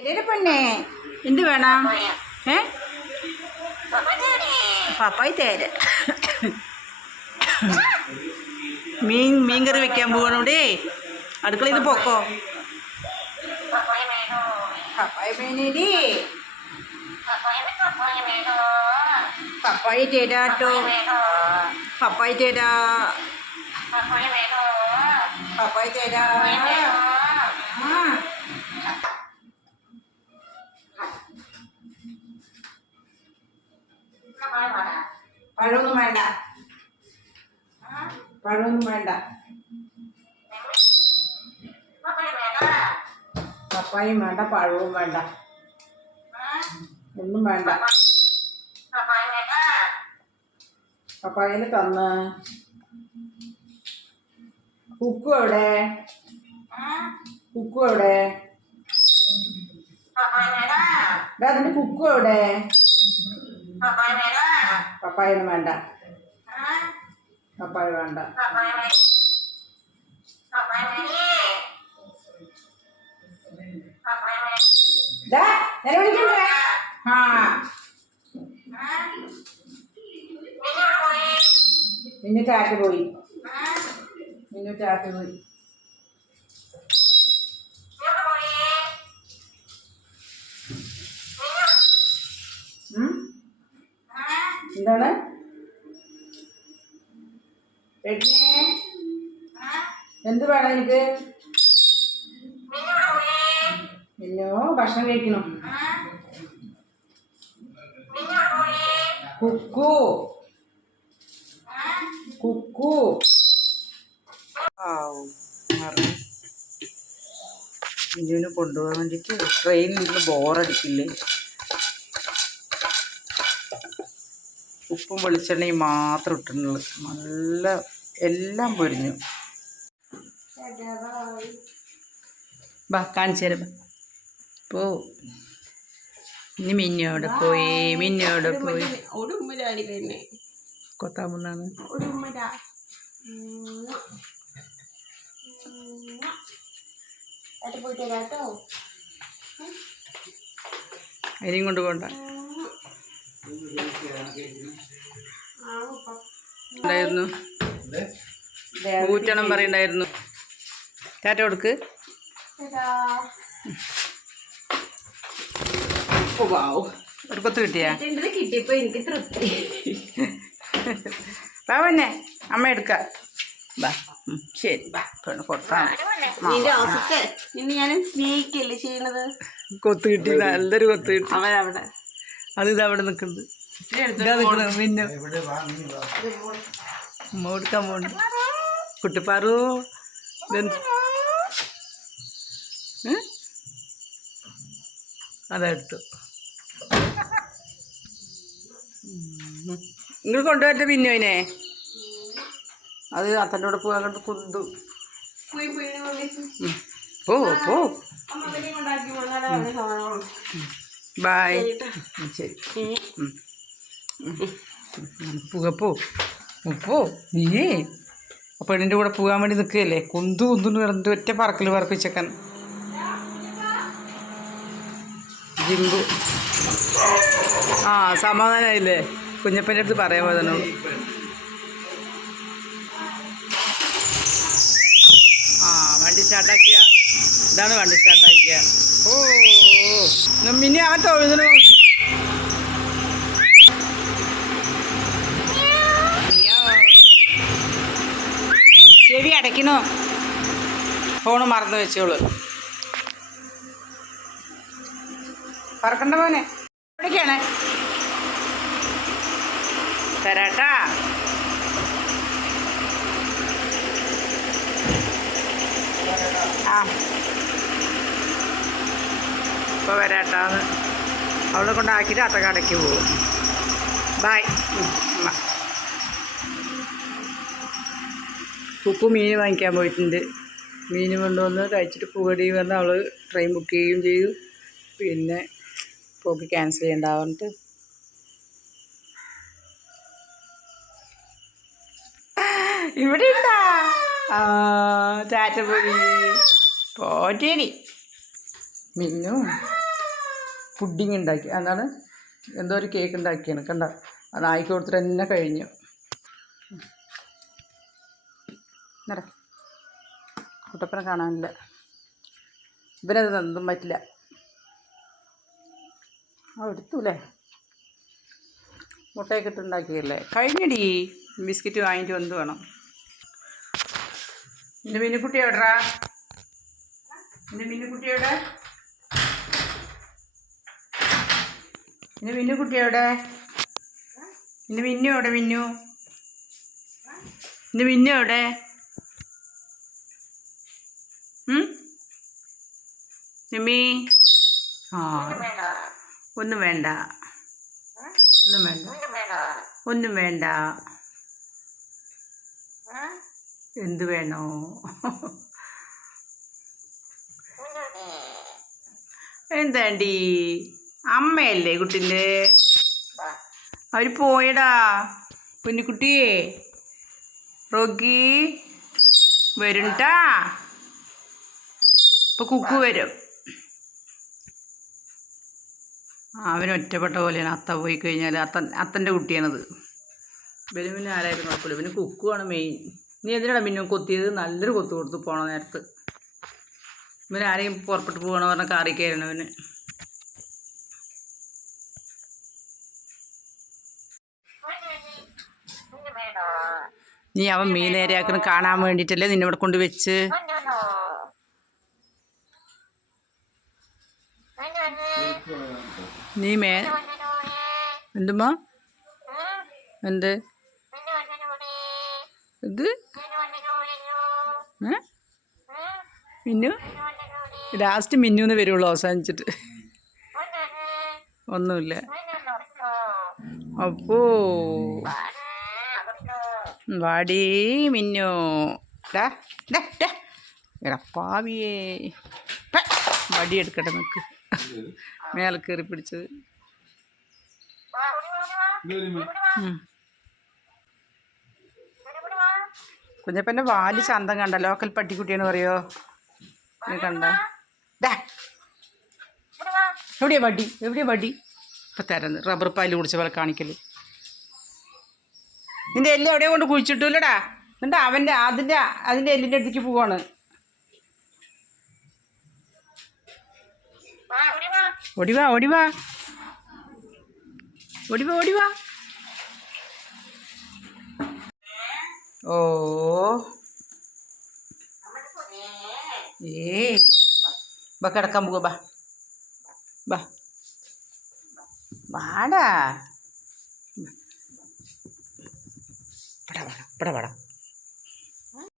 എടേ പൊന്നെ. എന്ത് വേണം? ഏ? പപ്പായി തേര്. മീൻ മീൻ കറി വെക്കാൻ പോകണോടേ അടുക്കളയിൽ ഇത് പൊക്കോ? പപ്പായ തരാട്ടോ. പപ്പായ തരാ. പപ്പായ തരാ. ആ. പഴമൊന്നും വേണ്ട. പഴമൊന്നും വേണ്ട. പപ്പായും വേണ്ട പഴവും വേണ്ട. ഒന്നും വേണ്ട. പപ്പായന് തന്ന്. കുക്കു എവിടെ? കുക്കു എവിടെ? അതിന്റെ കുക്കു എവിടെ? പപ്പായൊന്നും വേണ്ട. പപ്പായ വേണ്ട? ആ. മിന്നു ടാറ്റ് പോയി. മിന്നു ടാറ്റ് പോയി. എന്താണ്? എന്ത് വേണം എനിക്ക് മിന്നു ഭക്ഷണം കഴിക്കണം. കുക്കു. കുക്കു. മിന്നുവിനെ കൊണ്ടുപോകാൻ വേണ്ടിയിട്ട് ട്രെയിനിൽ നിന്ന് ബോറടിക്കില്ലേ ഉപ്പും വെളിച്ചെണ്ണയും മാത്രം ഇട്ടിട്ടുള്ളത്. നല്ല എല്ലാം പൊരിഞ്ഞു. ബാ കാണിച്ചു പോ. ഇനി മിന്നോടെ പോയി മിന്നോടെ പോയി. കൊത്താമെന്നാണ്. അരിയും കൊണ്ട് പോണ്ട. ഉണ്ടായിരുന്നു. ഊറ്റണം പറയണ്ടായിരുന്നു. ടാറ്റ കൊടുക്ക്. ഒരു കൊത്ത് കിട്ടിയാ? കിട്ടിയപ്പോ എനിക്ക് തൃപ്തി. വാ പിന്നെ അമ്മ എടുക്ക. ബാ. ശരി. പെണ്ണ് കൊടുത്താ അവസ്ഥ. നിന്നെ ഞാൻ സ്നേഹിക്കല്ലേ ചെയ്യണത്? കൊത്ത് കിട്ടി. നല്ലൊരു കൊത്ത് കിട്ടി. അവരവിടെ. അത് ഇത് അവിടെ നിൽക്കുന്നത്. കൊടുക്കാൻ പോണ്ട് കുട്ടിപ്പാറു? അതെടുത്തു നിങ്ങൾ കൊണ്ടുവരട്ടെ പിന്നോയിനെ അത് അത്തന്റെ കൂടെ പോകാൻ കണ്ട് കുന്തു. പോ പോ ബായ് ശരി ഉം. ഉപ്പോ? നീ ആ പെണ്ണിന്റെ കൂടെ പോകാൻ വേണ്ടി നിൽക്കുകയല്ലേ കുന്തു കുന്തുണ്ട് കിടന്നിട്ട് ഒറ്റ പറക്കൽ പറപ്പിച്ചക്കൻ. ജിമ്പു. ആ സമാധാനമായില്ലേ കുഞ്ഞപ്പന്റെ അടുത്ത് പറയാൻ പോകുന്നു ആ വണ്ടി സ്റ്റാർട്ടാക്കിയ? ഇതാണ് വണ്ടി സ്റ്റാർട്ടാക്കിയ. ഓ മിനി ആ തൊഴുതിന് നോക്ക്. ചെവി ഫോൺ മറന്നു വെച്ചോളൂ. പറക്കണ്ട മോനെ. എവിടേക്കാണ്? തരാട്ടാ. ആ. ഇപ്പോൾ വരാട്ടാന്ന് അവളെ കൊണ്ടാക്കിയിട്ട് അട്ടക്കടയ്ക്ക് പോകും. ബായ് ഉപ്പ് മീൻ വാങ്ങിക്കാൻ പോയിട്ടുണ്ട്. മീൻ കൊണ്ടുവന്ന് കഴിച്ചിട്ട് പൂവടി വന്ന് അവൾ ട്രെയിൻ ബുക്ക് ചെയ്യുകയും ചെയ്തു. പിന്നെ പോക്ക് ക്യാൻസൽ ചെയ്യണ്ടാവുന്നിട്ട് ഇവിടെ ഉണ്ടാ? ആ ടാറ്റ പോയി പോറ്റേടി മിന്നു പുഡിങ് ഉണ്ടാക്കി. അതാണ് എന്തോ ഒരു കേക്ക് ഉണ്ടാക്കിയാണ്. കണ്ട? അത് ആയിക്കോടുത്തിട്ട് തന്നെ കഴിഞ്ഞു. നട. കുട്ടപ്പനെ കാണാനില്ല. ഇവനത് തന്നും പറ്റില്ല. ആ എടുത്തൂലേ? മുട്ടയൊക്കെ ഇട്ടുണ്ടാക്കിയല്ലേ കഴിഞ്ഞടി. ബിസ്ക്കറ്റ് വാങ്ങിയിട്ട് വന്ന് വേണം. എന്റെ മിന്നുക്കുട്ടി എവിടാ എന്റെ മിന്നുക്കുട്ടി എവിടെ? എന്റെ മിന്നുക്കുട്ടി എവിടെ? എന്റെ മിന്നു എവിടെ മിന്നു? എന്റെ മിന്നു എവിടെ? നിമ്മി ആ. ഒന്നും വേണ്ട. ഒന്നും വേണ്ട. ഒന്നും വേണ്ട. എന്ത് വേണോ? എന്താണ്ടി? അമ്മയല്ലേ കുട്ടിന്റെ? അവർ പോയടാ കുഞ്ഞിക്കുട്ടിയേ റോഗി വരുംട്ടാ ഇപ്പൊ കുക്കു വരും. അവൻ ഒറ്റപ്പെട്ട പോലെയാണ്. അത്ത പോയി കഴിഞ്ഞാൽ അത്ത അത്തന്റെ കുട്ടിയാണത്. ഇവന് പിന്നെ ആരായാലും കുഴപ്പമില്ല. ഇവന് കുക്കുവാണ് മെയിൻ. നീ എന്തിനാണ് പിന്നെ കൊത്തിയത്? നല്ലൊരു കൊത്തു കൊടുത്ത് പോണ നേരത്ത്. പിന്നെ ആരെയും പുറപ്പെട്ട് പോകണം പറഞ്ഞ കാറി കയറണം അവന് നീ അവൻ മീൻ നേരെയാക്കണം കാണാൻ വേണ്ടിയിട്ടല്ലേ നിന്നെ ഇവിടെ കൊണ്ട് വെച്ച്? നീ മേ എന്തുമാ എന്ത്? ഇത്? മിന്നു? ലാസ്റ്റ് മിന്നുന്ന് വരുള്ളൂ അവസാനിച്ചിട്ട്. ഒന്നുമില്ല. അപ്പോ. വാടി മിന്നു. ഡാ ഡാ ഡാ. പാവിയേ. ടാ, വടി എടുക്കട്ടെ നിക്ക് മേലെ കയറി പിടിച്ചത്. കുഞ്ഞപ്പന്റെ വാൽ ചന്തം കണ്ട ലോക്കൽ പട്ടിക്കുട്ടിയെന്ന് പറയോ? കണ്ട? എവിടെയാ വടി? എവിടെയാ വടി? ഇപ്പം തരുന്നത് റബ്ബർ പാൽ കുടിച്ച പോലെ കാണിക്കൽ. നിന്റെ എല്ലാം എവിടെയോ കൊണ്ട് കുഴിച്ചിട്ടില്ലടാ എന്നിട്ട് അവന്റെ അതിന്റെ അതിന്റെ എല്ലിന്റെ അടുത്തേക്ക് പോവാണ്. ഓടിവാ ഓടിവാ. ഓടിവാ ഓടിവാ. ഓ. ഏ. ബാ കിടക്കാൻ പോവാ ബാ. ബാ. വാടാ. പടാ വാടാ പടാ വാടാ.